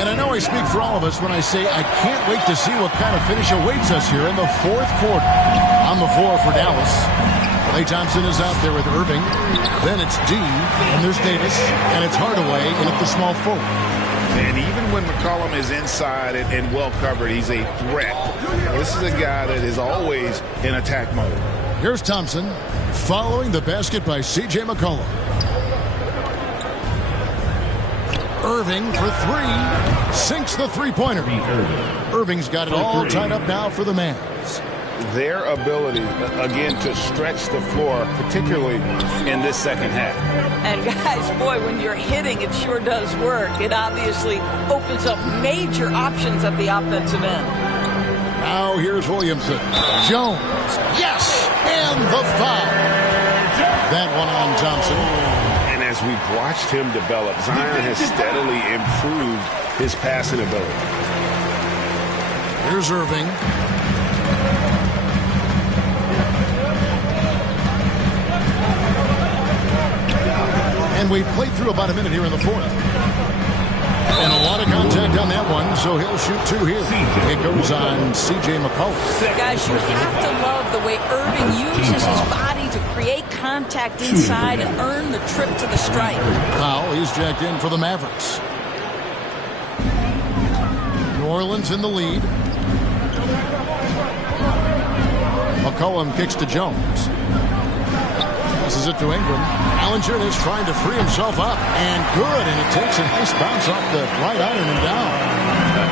And I know I speak for all of us when I say I can't wait to see what kind of finish awaits us here in the fourth quarter. On the floor for Dallas, Klay Thompson is out there with Irving. Then it's D, and there's Davis, and it's Hardaway in at the small forward. And even when McCollum is inside and well covered, he's a threat. This is a guy that is always in attack mode. Here's Thompson following the basket by C.J. McCollum. Irving for three. Sinks the three-pointer. Irving's got it all tied up now for the Mavs. Their ability, again, to stretch the floor, particularly in this second half. And guys, boy, when you're hitting, it sure does work. It obviously opens up major options at the offensive end. Now here's Williamson. Jones. Yes! And the foul. That one on Thompson. And as we've watched him develop, Zion has steadily improved his passing ability. Here's Irving. And we've played through about a minute here in the fourth. And a lot of contact on that one, so he'll shoot two here. It goes on C.J. McCollum. Guys, you have to love the way Irving uses his body to create contact inside and earn the trip to the stripe. Foul, he's jacked in for the Mavericks. New Orleans in the lead. McCollum kicks to Jones. Passes it to Ingram. Valanciunas trying to free himself up. And good. And it takes a nice bounce off the right iron and down.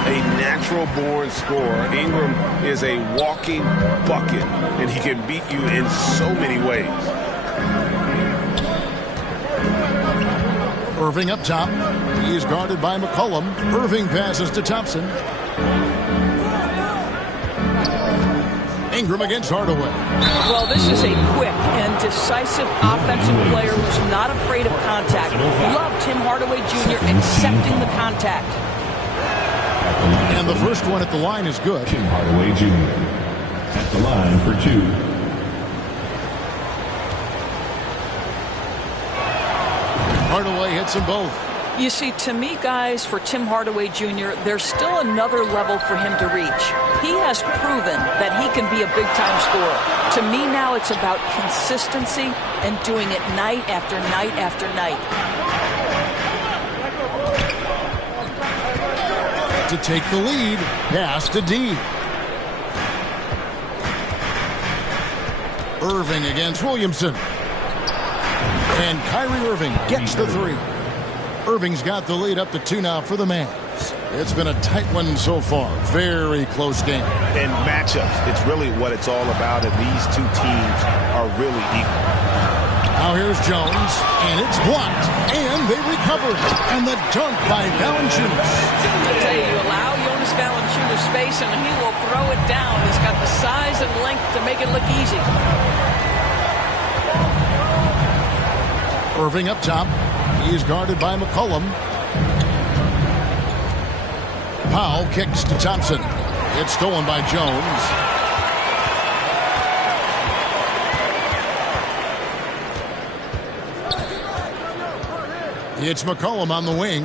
A natural-born scorer. Ingram is a walking bucket. And he can beat you in so many ways. Irving up top. He is guarded by McCollum. Irving passes to Thompson. Ingram against Hardaway. Well, this is a quick and decisive offensive player who's not afraid of contact. Love Tim Hardaway Jr. accepting the contact. And the first one at the line is good. Tim Hardaway Jr. at the line for two. Hardaway hits them both. You see, to me, guys, for Tim Hardaway Jr., there's still another level for him to reach. He has proven that he can be a big-time scorer. To me now, it's about consistency and doing it night after night after night. To take the lead, pass to D. Irving against Williamson. And Kyrie Irving gets the three. Irving's got the lead up to 2 now for the Mavs. It's been a tight one so far. Very close game. And matchups, it's really what it's all about, and these two teams are really equal. Now here's Jones, and it's blocked, and they recover. And the dunk by Valanciunas. I tell you, allow Jonas Valanciunas space, and he will throw it down. He's got the size and length to make it look easy. Irving up top. He's guarded by McCollum. Powell kicks to Thompson. It's stolen by Jones. It's McCollum on the wing.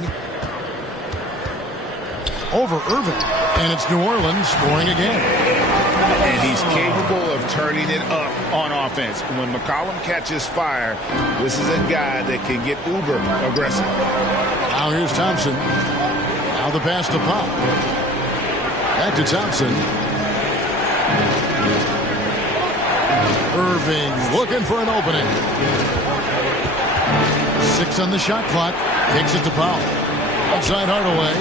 Over Irving. And it's New Orleans scoring again. And he's capable of turning it up on offense. When McCollum catches fire, this is a guy that can get uber aggressive. Now here's Thompson. Now the pass to Pop. Back to Thompson. Irving looking for an opening. 6 on the shot clock. Kicks it to Powell. Outside Hardaway.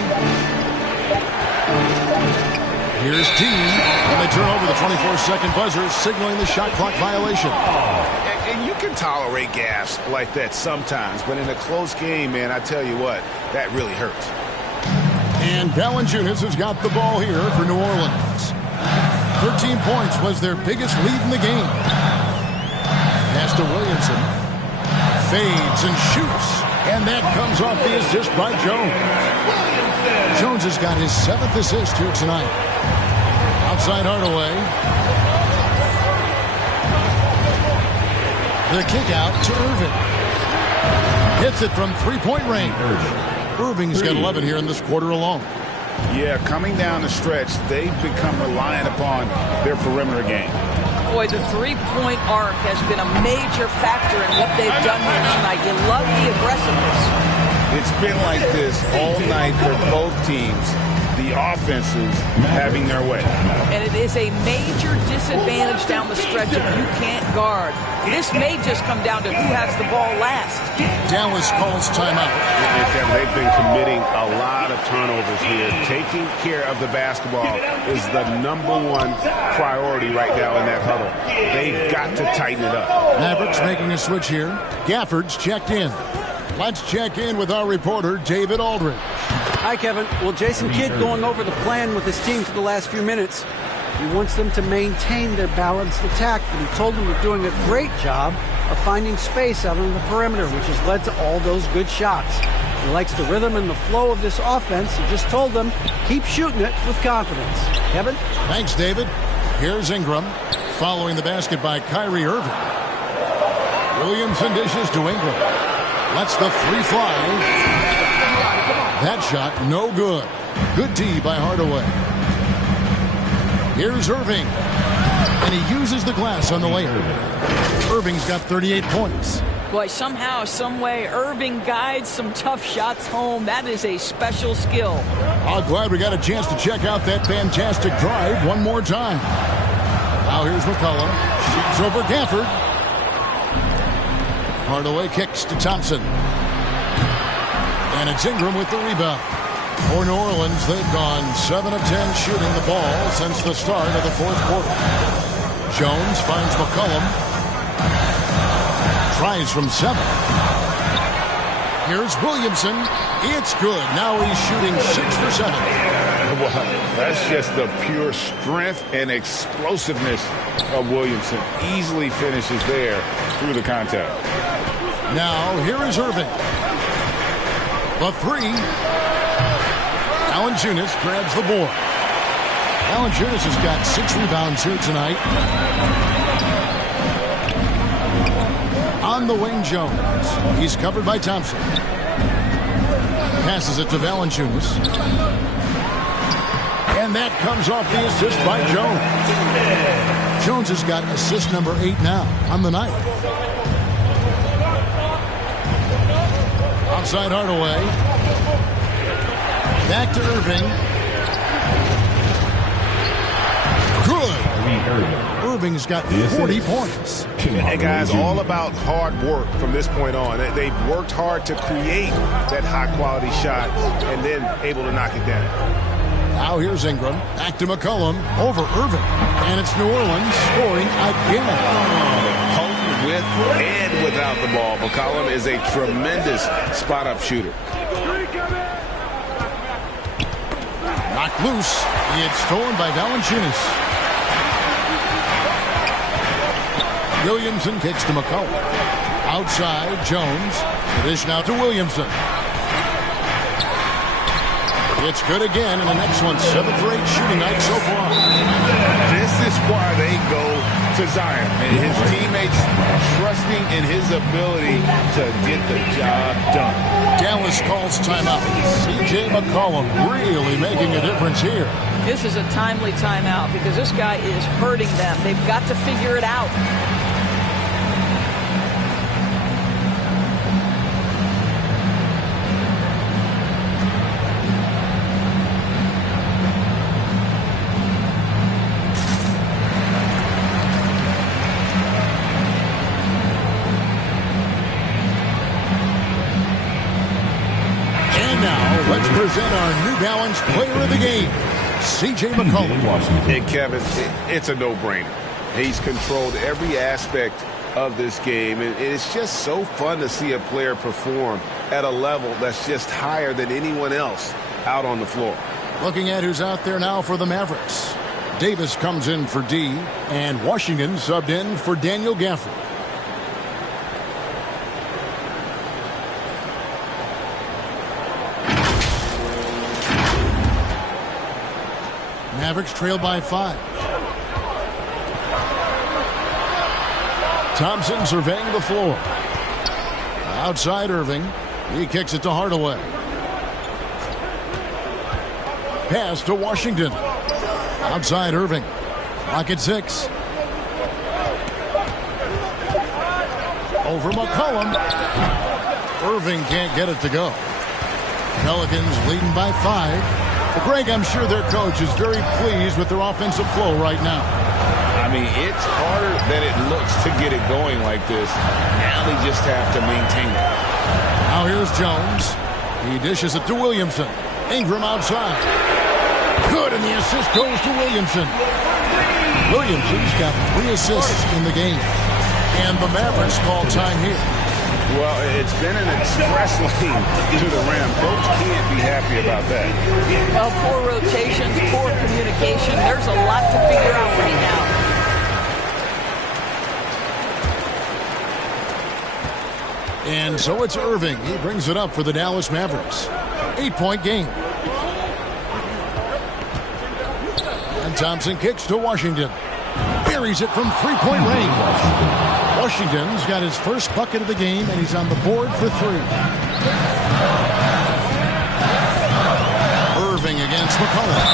Here's T, and they turn over the 24-second buzzer, signaling the shot clock violation. And you can tolerate gaffes like that sometimes, but in a close game, man, I tell you what, that really hurts. And Valanciunas has got the ball here for New Orleans. 13 points was their biggest lead in the game. Pass to Williamson. Fades and shoots. And that comes off the assist by Jones. Jones has got his 7th assist here tonight. Outside Hardaway. The kick out to Irving. Hits it from three-point range. Irving's got 11 here in this quarter alone. Yeah, coming down the stretch, they've become reliant upon their perimeter game. Boy, the three-point arc has been a major factor in what they've done here tonight. You love the aggressiveness. It's been like this all night for both teams. The offenses having their way. And it is a major disadvantage down the stretch if you can't guard. This may just come down to who has the ball last. Dallas calls timeout. They've been committing a lot of turnovers here. Taking care of the basketball is the #1 priority right now in that huddle. They've got to tighten it up. Mavericks making a switch here. Gafford's checked in. Let's check in with our reporter, David Aldridge. Hi, Kevin. Well, Jason Kidd going over the plan with his team for the last few minutes. He wants them to maintain their balanced attack, but he told them they're doing a great job of finding space out on the perimeter, which has led to all those good shots. He likes the rhythm and the flow of this offense. He just told them, keep shooting it with confidence. Kevin? Thanks, David. Here's Ingram, following the basket by Kyrie Irving. Williamson dishes to Ingram. Lets the three fly. That shot, no good. Good D by Hardaway. Here's Irving. And he uses the glass on the layup. Irving's got 38 points. Boy, somehow, some way, Irving guides some tough shots home. That is a special skill. I'm glad we got a chance to check out that fantastic drive one more time. Now here's McCollum. Shoots over Gafford. Hardaway kicks to Thompson. And it's Ingram with the rebound. For New Orleans, they've gone 7 of 10 shooting the ball since the start of the fourth quarter. Jones finds McCollum. Tries from 7. Here's Williamson. It's good. Now he's shooting 6 for 7. Well, that's just the pure strength and explosiveness of Williamson. Easily finishes there through the contact. Now here is Irving. The 3. Valanciunas grabs the board. Valanciunas has got 6 rebounds here tonight. On the wing, Jones. He's covered by Thompson. Passes it to Valanciunas. And that comes off the assist by Jones. Jones has got assist number 8 now on the night. Outside Hardaway. Back to Irving. Good. Irving's got 40 points. And guys, all about hard work from this point on. They've worked hard to create that high-quality shot and then able to knock it down. Now here's Ingram. Back to McCollum. Over Irving. And it's New Orleans scoring again. With and without the ball, McCollum is a tremendous spot-up shooter. Knocked loose. It's stolen by Valanciunas. Williamson kicks to McCollum. Outside, Jones. Dish now to Williamson. It's good again, and the next one, 7 for 8 shooting night so far. This is why they go to Zion and his teammates trusting in his ability to get the job done. Dallas calls timeout. C.J. McCollum really making a difference here. This is a timely timeout because this guy is hurting them. They've got to figure it out. Let's present our New Balance player of the game, C.J. McCollum. Hey, Kevin, it's a no-brainer. He's controlled every aspect of this game, and it's just so fun to see a player perform at a level that's just higher than anyone else out on the floor. Looking at who's out there now for the Mavericks. Davis comes in for D, and Washington subbed in for Daniel Gafford. Mavericks trail by 5. Thompson surveying the floor. Outside Irving. He kicks it to Hardaway. Pass to Washington. Outside Irving. Clock at 6. Over McCollum. Irving can't get it to go. Pelicans leading by 5. Well, Greg, I'm sure their coach is very pleased with their offensive flow right now. I mean, it's harder than it looks to get it going like this. Now they just have to maintain it. Now here's Jones. He dishes it to Williamson. Ingram outside. Good, and the assist goes to Williamson. Williamson's got 3 assists in the game. And the Mavericks call time here. Well, it's been an express lane to the rim. Coach can't be happy about that. Well, poor rotations, poor communication. There's a lot to figure out right now. And so it's Irving. He brings it up for the Dallas Mavericks. 8-point game. And Thompson kicks to Washington. Buries it from 3-point range. Washington's got his first bucket of the game, and he's on the board for 3. Irving against McCollum.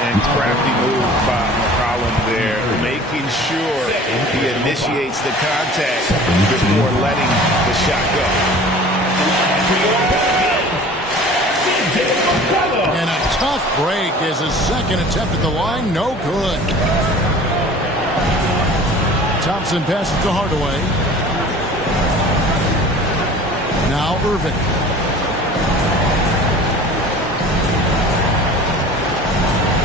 And crafty move by McCollum there, making sure he initiates the contact before letting the shot go. And a tough break is his second attempt at the line. No good. Thompson passes to Hardaway. Now Irving.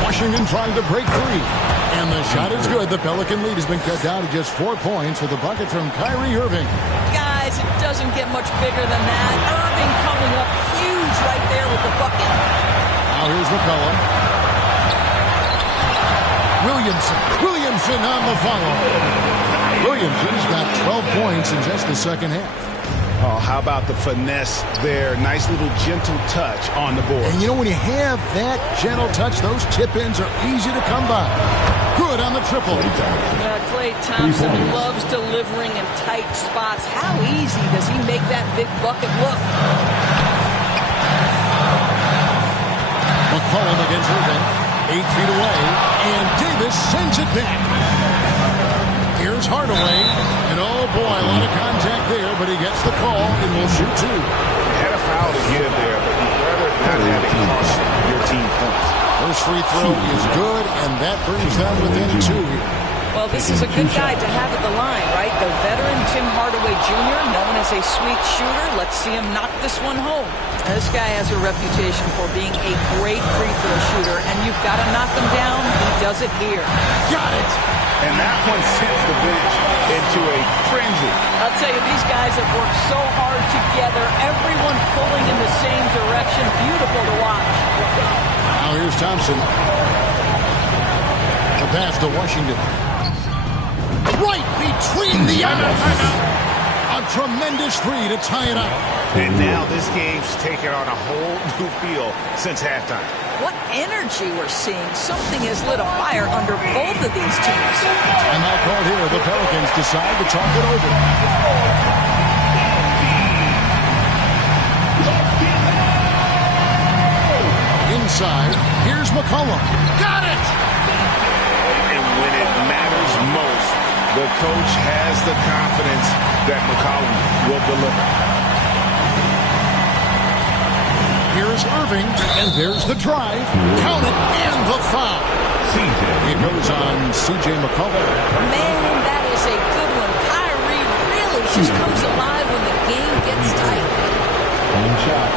Washington trying to break free. And the shot is good. The Pelican lead has been cut down to just 4 points with a bucket from Kyrie Irving. Guys, it doesn't get much bigger than that. Irving coming up huge right there with the bucket. Now here's McCollum. Williamson on the follow. Williamson's got 12 points in just the second half. Oh, how about the finesse there? Nice little gentle touch on the board. And you know, when you have that gentle touch, those tip-ins are easy to come by. Good on the triple. Klay Thompson loves delivering in tight spots. How easy does he make that big bucket look? McCollum against Irving. 8 feet away. And Davis sends it back. Here's Hardaway. And oh boy, a lot of contact there, but he gets the call and will shoot 2. He had a foul to give there, but you'd rather not have it cost your team points. First free throw is good, and that brings them within 2 here. Well, this is a good guy to have at the line, right? The veteran Tim Hardaway Jr., known as a sweet shooter. Let's see him knock this one home. This guy has a reputation for being a great free throw shooter, and you've got to knock him down. He does it here. Got it! And that one sends the bench into a frenzy. I'll tell you, these guys have worked so hard together. Everyone pulling in the same direction. Beautiful to watch. Now here's Thompson. The pass to Washington. Right between the eyes. A tremendous 3 to tie it up. And now this game's taken on a whole new feel since halftime. What energy we're seeing. Something has lit a fire under both of these teams. Timeout called here. The Pelicans decide to talk it over. Inside, here's McCollum. Got it! And when it matters most, the coach has the confidence that McCollum will deliver. Here's Irving, and there's the drive. Count it, and the foul. It goes on C.J. McCollum. Man, that is a good one. Kyrie really just comes alive when the game gets tight. One shot.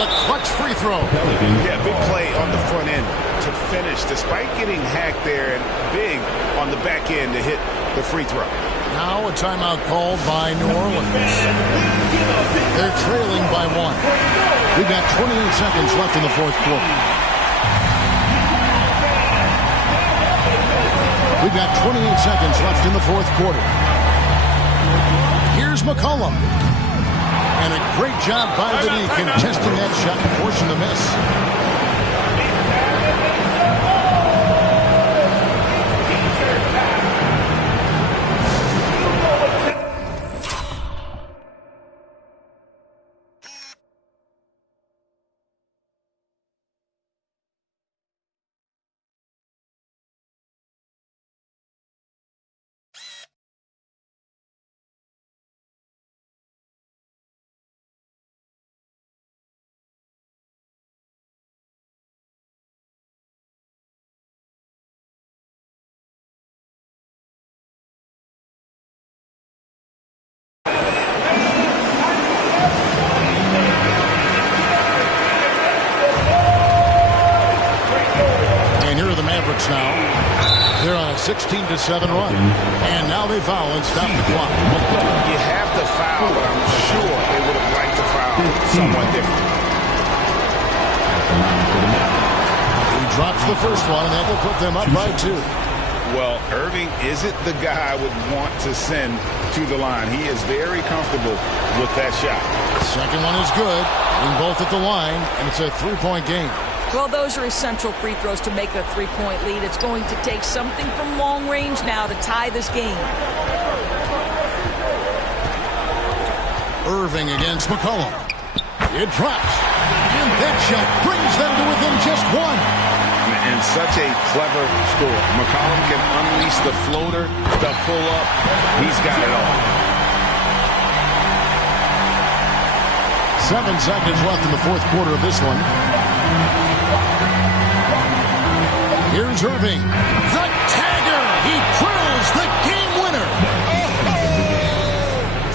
the clutch free throw. Yeah, big play on the front end to finish, despite getting hacked there, and big on the back end to hit the free throw. Now a timeout called by New Orleans. They're trailing by 1. We've got 28 seconds left in the fourth quarter. We've got 28 seconds left in the fourth quarter. Here's McCollum. And a great job by the D contesting that shot and forcing the miss. Mavericks now. They're on a 16-7 run. And now they foul and stop the clock. You have to foul, but I'm sure they would have liked to foul someone different. He drops the first one, and that will put them up by 2. Well, Irving isn't the guy I would want to send to the line. He is very comfortable with that shot. The second one is good. Getting both at the line, and it's a 3-point game. Well, those are essential free throws to make a 3-point lead. It's going to take something from long range now to tie this game. Irving against McCollum. It drops. And that shot brings them to within just 1. And such a clever score. McCollum can unleash the floater, the pull-up. He's got it all. 7 seconds left in the fourth quarter of this one. Here's Irving. The tagger. He drills the game winner. Oh,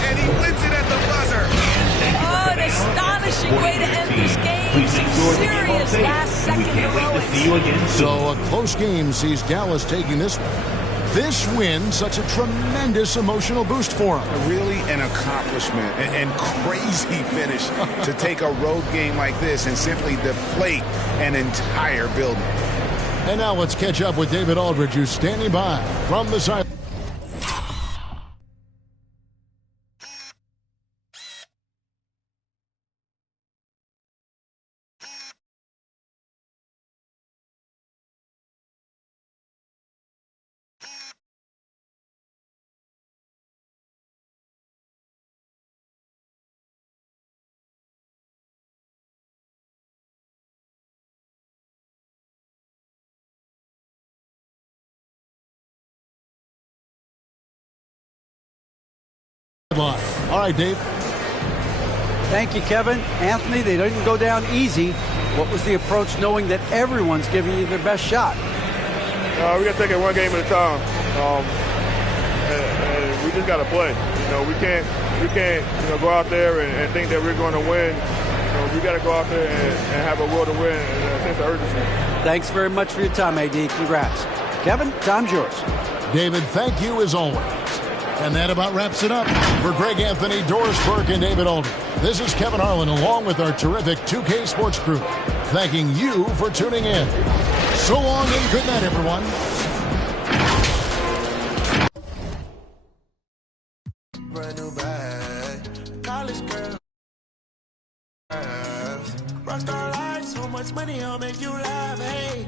and he wins it at the buzzer. Oh, an astonishing way to end this game. Some serious last-second heroics. So a close game sees Dallas taking this one. This win, such a tremendous emotional boost for him. Really an accomplishment and crazy finish to take a road game like this and simply deflate an entire building. And now let's catch up with David Aldridge, who's standing by from the side. All right, Dave. Thank you, Kevin. Anthony, they didn't go down easy. What was the approach knowing that everyone's giving you their best shot? We got to take it one game at a time. And we just got to play. We can't go out there and think that we're going to win. We got to go out there and have a will to win and a sense of urgency. Thanks very much for your time, AD. Congrats. Kevin, time's yours. David, thank you as always. And that about wraps it up. For Greg Anthony, Doris Burke, and David Aldridge, this is Kevin Harlan along with our terrific 2K Sports crew, thanking you for tuning in. So long and good night, everyone. Brand new bag, college girl. Rockstar life, so much money, I'll make you laugh. Hey.